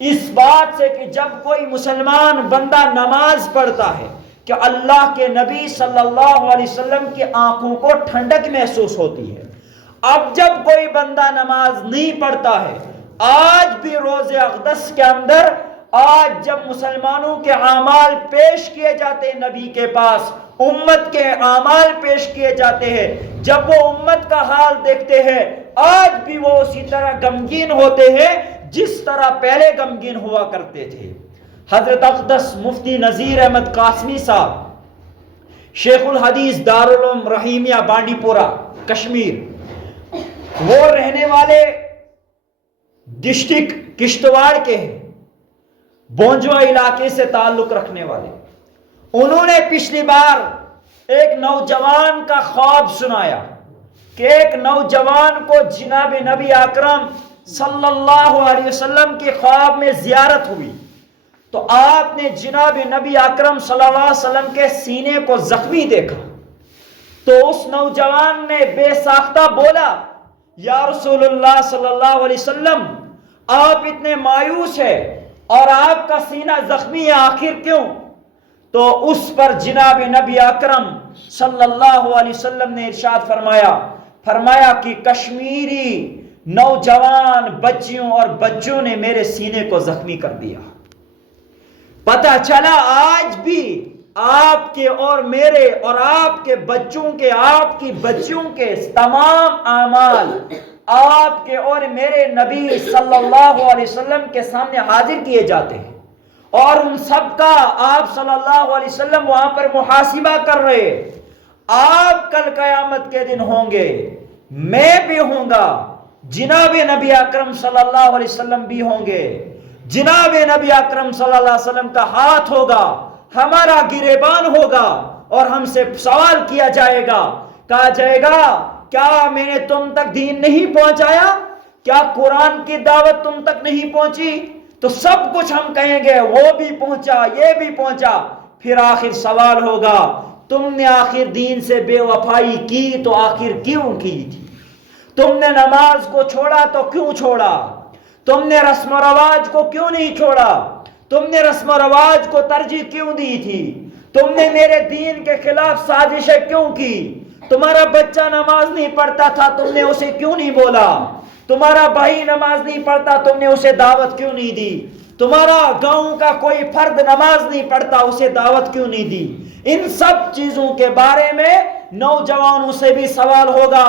اس بات سے کہ جب کوئی مسلمان بندہ نماز پڑھتا ہے کہ اللہ کے نبی صلی اللہ علیہ وسلم کی آنکھوں کو ٹھنڈک محسوس ہوتی ہے۔ اب جب کوئی بندہ نماز نہیں پڑھتا ہے، آج بھی روز اقدس کے اندر، آج جب مسلمانوں کے اعمال پیش کیے جاتے ہیں نبی کے پاس، امت کے اعمال پیش کیے جاتے ہیں، جب وہ امت کا حال دیکھتے ہیں، آج بھی وہ اسی طرح غمگین ہوتے ہیں جس طرح پہلے غمگین ہوا کرتے تھے۔ حضرت اقدس مفتی نذیر احمد قاسمی صاحب، شیخ الحدیث دارالعلوم رحیمیہ بانڈی پورہ کشمیر، وہ رہنے والے ڈسٹرکٹ کشتواڑ کے ہیں، بونجوا علاقے سے تعلق رکھنے والے۔ انہوں نے پچھلی بار ایک نوجوان کا خواب سنایا کہ ایک نوجوان کو جناب نبی اکرم صلی اللہ علیہ وسلم کے خواب میں زیارت ہوئی، تو آپ نے جناب نبی اکرم صلی اللہ علیہ وسلم کے سینے کو زخمی دیکھا، تو اس نوجوان نے بے ساختہ بولا، یا رسول اللہ صلی اللہ علیہ وسلم، آپ اتنے مایوس ہیں اور آپ کا سینہ زخمی ہے، آخر کیوں؟ تو اس پر جناب نبی اکرم صلی اللہ علیہ وسلم نے ارشاد فرمایا کہ کشمیری نوجوان بچیوں اور بچوں نے میرے سینے کو زخمی کر دیا۔ پتہ چلا آج بھی آپ کے اور میرے اور آپ کے بچوں کے، آپ کی بچیوں کے تمام اعمال آپ کے اور میرے نبی صلی اللہ علیہ وسلم کے سامنے حاضر کیے جاتے ہیں، اور ان سب کا آپ صلی اللہ علیہ وسلم وہاں پر محاسبہ کر رہے۔ آپ کل قیامت کے دن ہوں گے، میں بھی ہوں گا، جناب نبی اکرم صلی اللہ علیہ وسلم بھی ہوں گے، جناب نبی اکرم صلی اللہ علیہ وسلم کا ہاتھ ہوگا، ہمارا گریبان ہوگا، اور ہم سے سوال کیا جائے گا، کہا جائے گا کیا میں نے تم تک دین نہیں پہنچایا؟ کیا قرآن کی دعوت تم تک نہیں پہنچی؟ تو سب کچھ ہم کہیں گے وہ بھی پہنچا، یہ بھی پہنچا۔ پھر آخر سوال ہوگا، تم نے آخر دین سے بے وفائی کی تو آخر کیوں کی تھی؟ تم نے نماز کو چھوڑا تو کیوں چھوڑا؟ تم نے رسم و رواج کو کیوں نہیں چھوڑا؟ تم نے رسم و رواج کو ترجیح کیوں دی تھی؟ تم نے میرے دین کے خلاف سازشیں کیوں کی؟ تمہارا بچہ نماز نہیں پڑھتا تھا، تم نے اسے کیوں نہیں بولا؟ تمہارا بھائی نماز نہیں پڑھتا، تم نے اسے دعوت کیوں نہیں دی؟ تمہارا گاؤں کا کوئی فرد نماز نہیں پڑھتا، اسے دعوت کیوں نہیں دی؟ ان سب چیزوں کے بارے میں نوجوانوں سے بھی سوال ہوگا،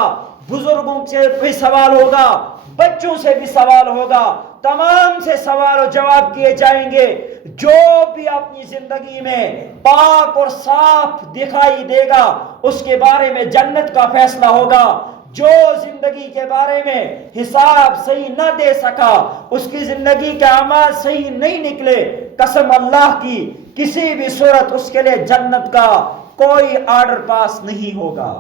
بزرگوں سے بھی سوال ہوگا، بچوں سے بھی سوال ہوگا، تمام سے سوال و جواب کیے جائیں گے۔ جو بھی اپنی زندگی میں پاک اور صاف دکھائی دے گا اس کے بارے میں جنت کا فیصلہ ہوگا، جو زندگی کے بارے میں حساب صحیح نہ دے سکا، اس کی زندگی کے اعمال صحیح نہیں نکلے، قسم اللہ کی کسی بھی صورت اس کے لیے جنت کا کوئی آرڈر پاس نہیں ہوگا۔